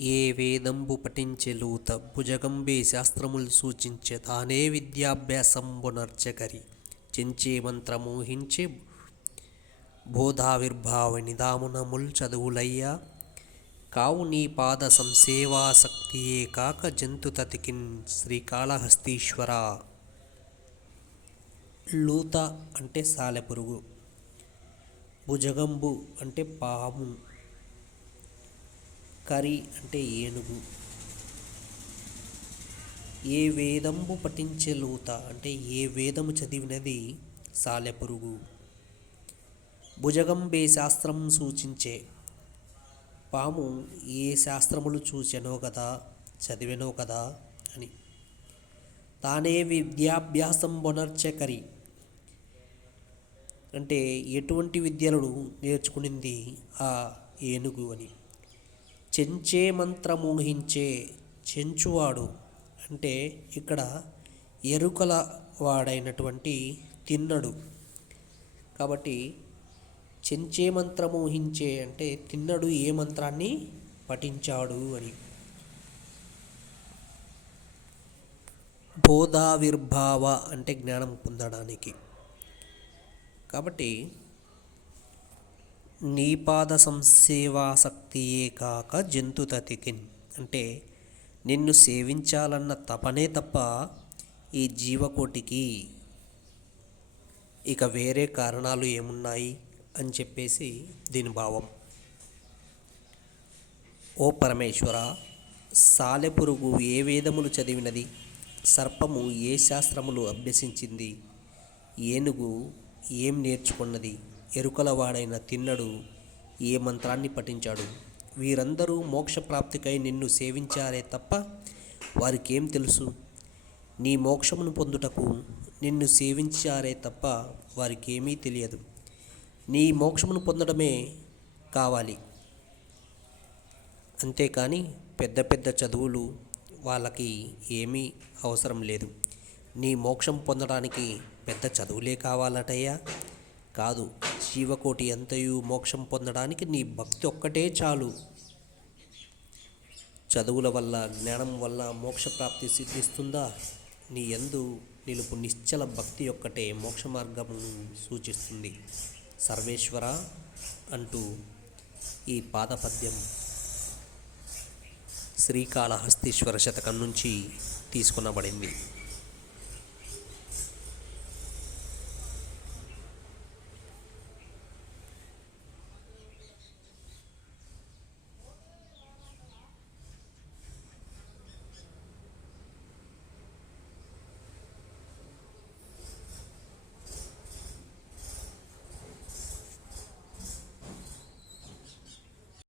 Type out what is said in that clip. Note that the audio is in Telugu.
ఏ వేదంబు పఠించెలూత భుజగంబే శాస్త్రముల్ సూచించే తానే విద్యాభ్యాసంబునర్చకరి చెంచే మంత్రమోహించే బోధావిర్భావ నిదామునముల్ చదువులయ్యా. కావు నీ పాద సంసేవాసక్తియే కాక జంతుతతికిన్ శ్రీకాళహస్తీశ్వర. లూత అంటే సాలెపురుగు భుజగంబు అంటే పాము కరి అంటే ఏనుగు. ఏ వేదంబు పఠించే లోత అంటే ఏ వేదము చదివినది సాలెపురుగు భుజగంబే శాస్త్రం సూచించే. పాము ఏ శాస్త్రములు చూచెనో కదా చదివెనో కదా అని. తానే విద్యాభ్యాసం బొనర్చకరి అంటే ఎటువంటి విద్యలను నేర్చుకునింది ఆ ఏనుగు అని. చెంచే మంత్రమోహించే చెంచువాడు అంటే ఇక్కడ ఎరుకల వాడైనటువంటి తిన్నడు. కాబట్టి చెంచే మంత్రమోహించే అంటే తిన్నడు ఏ మంత్రాన్ని పఠించాడు అని. బోధావిర్భావ అంటే జ్ఞానం పొందడానికి. కాబట్టి నీపాద సంసేవాసక్తియే కాక జంతుతతికిన్. అంటే నిన్ను సేవించాలన్న తపనే తప్ప ఈ జీవకోటికి ఇక వేరే కారణాలు ఏమున్నాయి అని చెప్పేసి దీని భావం. ఓ పరమేశ్వర సాలెపురుగు ఏ వేదములు చదివినది? సర్పము ఏ శాస్త్రములు అభ్యసించింది? ఏనుగు ఏం నేర్చుకున్నది? ఎరుకలవాడైన తిన్నడు ఏ మంత్రాన్ని పఠించాడు? వీరందరూ మోక్షప్రాప్తికై నిన్ను సేవించారే తప్ప వారికేం తెలుసు? నీ మోక్షమును పొందుటకు నిన్ను సేవించారే తప్ప వారికేమీ తెలియదు. నీ మోక్షమును పొందడమే కావాలి. అంతేకాని పెద్ద పెద్ద చదువులు వాళ్ళకి ఏమీ అవసరం లేదు. నీ మోక్షం పొందడానికి పెద్ద చదువులే కావాలటయ్యా? కాదు. జీవకోటి ఎంతయు మోక్షం పొందడానికి నీ భక్తి ఒక్కటే చాలు. చదువుల వల్ల జ్ఞానం వల్ల మోక్షప్రాప్తి సిద్ధిస్తుందా? నీ ఎందు నిలుపు నిశ్చల భక్తి ఒక్కటే మోక్ష మార్గమును సూచిస్తుంది. సర్వేశ్వర అంటూ ఈ పాదపద్యం శ్రీకాళహస్తీశ్వర శతకం నుంచి తీసుకునబడింది.